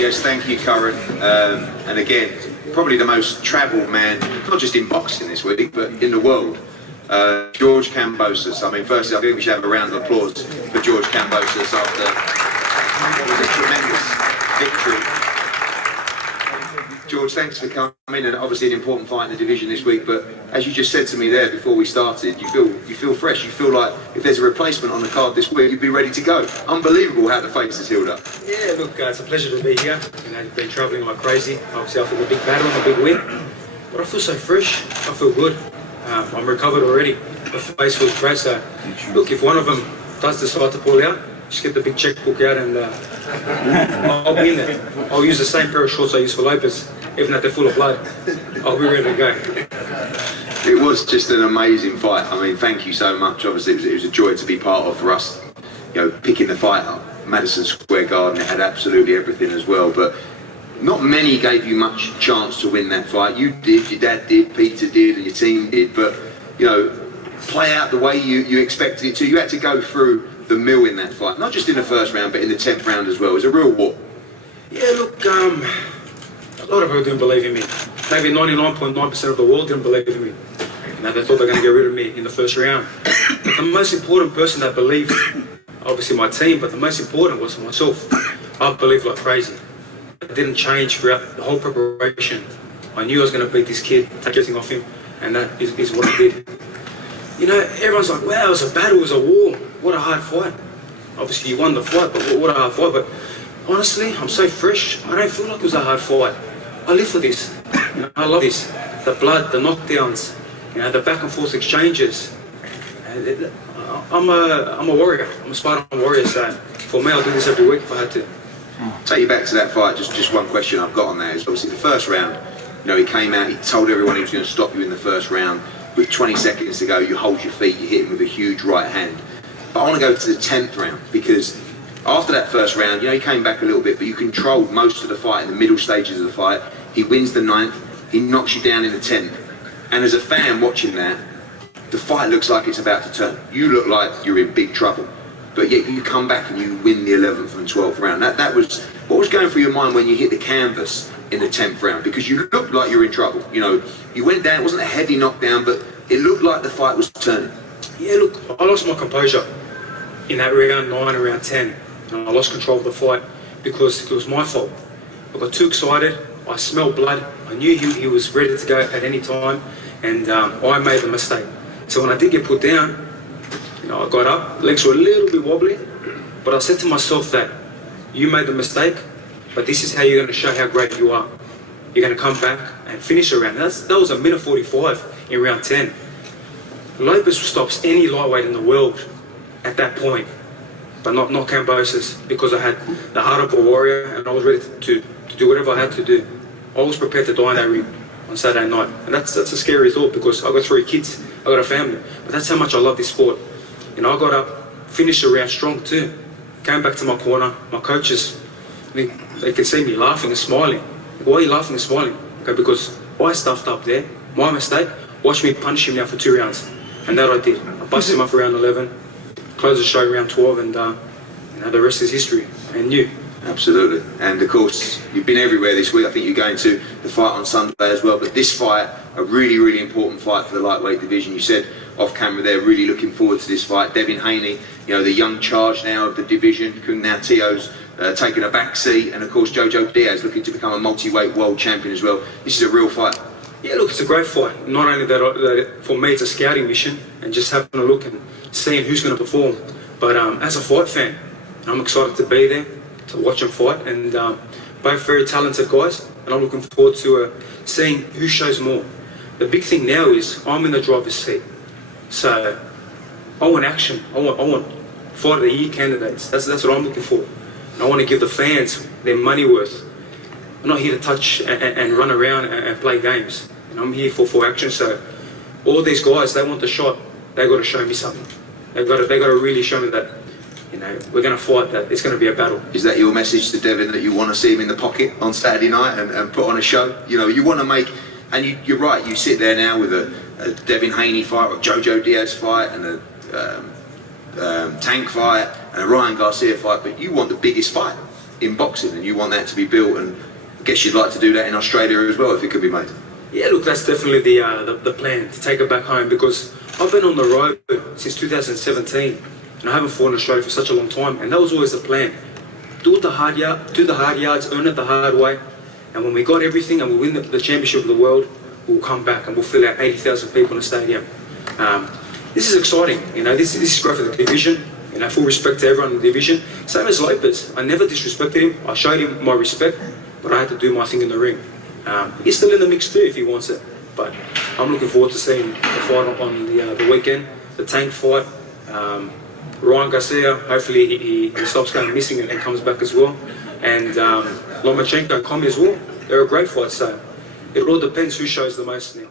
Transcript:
Yes, thank you, Curran. And again, probably the most travelled man, not just in boxing this week, but in the world. George Kambosos. I mean, firstly, I think we should have a round of applause for George Kambosos after what was a tremendous victory. George, thanks for coming, and obviously an important fight in the division this week. But as you just said to me there before we started, you feel fresh. You feel like if there's a replacement on the card this week, you'd be ready to go. Unbelievable how the face has healed up. Yeah, look, it's a pleasure to be here. You know, you've been travelling like crazy. Obviously after the big battle and the big win, but I feel so fresh. I feel good. I'm recovered already. The face feels great. So, look, if one of them does decide to pull out, just get the big checkbook out and I'll be in there. I'll use the same pair of shorts I used for Lopez, even though they're full of blood. I'll be ready to go. It was just an amazing fight. I mean, thank you so much. Obviously, it was a joy to be part of for us. You know, picking the fight up, Madison Square Garden, it had absolutely everything as well. But not many gave you much chance to win that fight. You did, your dad did, Peter did, and your team did. But you know, play out the way you expected it to. You had to go through the mill in that fight, not just in the first round, but in the 10th round as well. It was a real war. Yeah, look, a lot of people didn't believe in me. Maybe 99.9% of the world didn't believe in me. You know, they thought they were going to get rid of me in the first round. But the most important person that believed, obviously my team, but the most important was myself. I believed like crazy. It didn't change throughout the whole preparation. I knew I was going to beat this kid, take everything off him, and that is what I did. You know, everyone's like, wow, it was a battle, it was a war. What a hard fight. Obviously you won the fight, but what a hard fight. But honestly, I'm so fresh, I don't feel like it was a hard fight. I live for this. You know, I love this. The blood, the knockdowns, you know, the back and forth exchanges. I'm a warrior. I'm a Spartan warrior, so for me, I'll do this every week if I had to. Take you back to that fight, just one question I've got on there is obviously the first round, you know, he came out, he told everyone he was going to stop you in the first round. With 20 seconds to go, you hold your feet, you hit him with a huge right hand. But I want to go to the 10th round, because after that first round, you know, he came back a little bit, but you controlled most of the fight in the middle stages of the fight. He wins the 9th, he knocks you down in the 10th. And as a fan watching that, the fight looks like it's about to turn. You look like you're in big trouble. But yet you come back and you win the 11th and 12th round. That was, what was going through your mind when you hit the canvas in the 10th round? Because you looked like you're in trouble. You know, you went down, it wasn't a heavy knockdown, but it looked like the fight was turning. Yeah, look, I lost my composure in that round 9 and round 10. And I lost control of the fight because it was my fault. I got too excited, I smelled blood, I knew he was ready to go at any time, and I made the mistake. So when I did get put down, you know, I got up, legs were a little bit wobbly, but I said to myself that you made the mistake, but this is how you're going to show how great you are. You're going to come back and finish a round. That was a minute 45 in round 10. Lopez stops any lightweight in the world at that point, but not Kambosos, because I had the heart of a warrior and I was ready to do whatever I had to do. I was prepared to die in that ring on Saturday night, and that's a scary thought because I got 3 kids, I got a family, but that's how much I love this sport. You know, I got up, finished the round strong too, came back to my corner, my coaches, they could see me laughing and smiling. Why are you laughing and smiling? Okay, because I stuffed up there, my mistake. Watch me punish him now for 2 rounds, and that I did. I busted him up for round 11, closed the show round 12, and you know, the rest is history, and you. Absolutely, and of course you've been everywhere this week. I think you're going to the fight on Sunday as well, but this fight, a really important fight for the lightweight division. You said off camera there, really looking forward to this fight. Devin Haney, you know, the young charge now of the division, now Tio's taking a back seat, and of course JoJo Diaz looking to become a multi-weight world champion as well. This is a real fight. Yeah, look, it's a great fight. Not only that, for me it's a scouting mission and just having a look and seeing who's going to perform, but as a fight fan, I'm excited to be there, to watch them fight, and both very talented guys, and I'm looking forward to seeing who shows more. The big thing now is I'm in the driver's seat, so I want action. I want fight of the year candidates. That's what I'm looking for. And I want to give the fans their money worth. I'm not here to touch and run around and play games. And I'm here for action. So all these guys, they want the shot. They got to show me something. They got to really show me that, you know, we're going to fight, that it's going to be a battle. Is that your message to Devin, that you want to see him in the pocket on Saturday night and put on a show? You know, you want to make, and you're right, you sit there now with a Devin Haney fight, or a JoJo Diaz fight, and a Tank fight, and a Ryan Garcia fight, but you want the biggest fight. in boxing, and you want that to be built, and I guess you'd like to do that in Australia as well if it could be made. Yeah, look, that's definitely the plan, to take it back home, because I've been on the road since 2017 and I haven't fought in Australia for such a long time, and that was always the plan. Do the hard yards, earn it the hard way, and when we got everything and we win the championship of the world, we'll come back and we'll fill out 80,000 people in the stadium. This is exciting, this is great for the division, full respect to everyone in the division. Same as Lopez, I never disrespected him, I showed him my respect, but I had to do my thing in the ring. He's still in the mix too if he wants it, but I'm looking forward to seeing the fight on the weekend, the Tank fight. Ryan Garcia, hopefully he stops going missing and comes back as well. And Lomachenko and Commey as well. They're a great fight, so it all depends who shows the most now.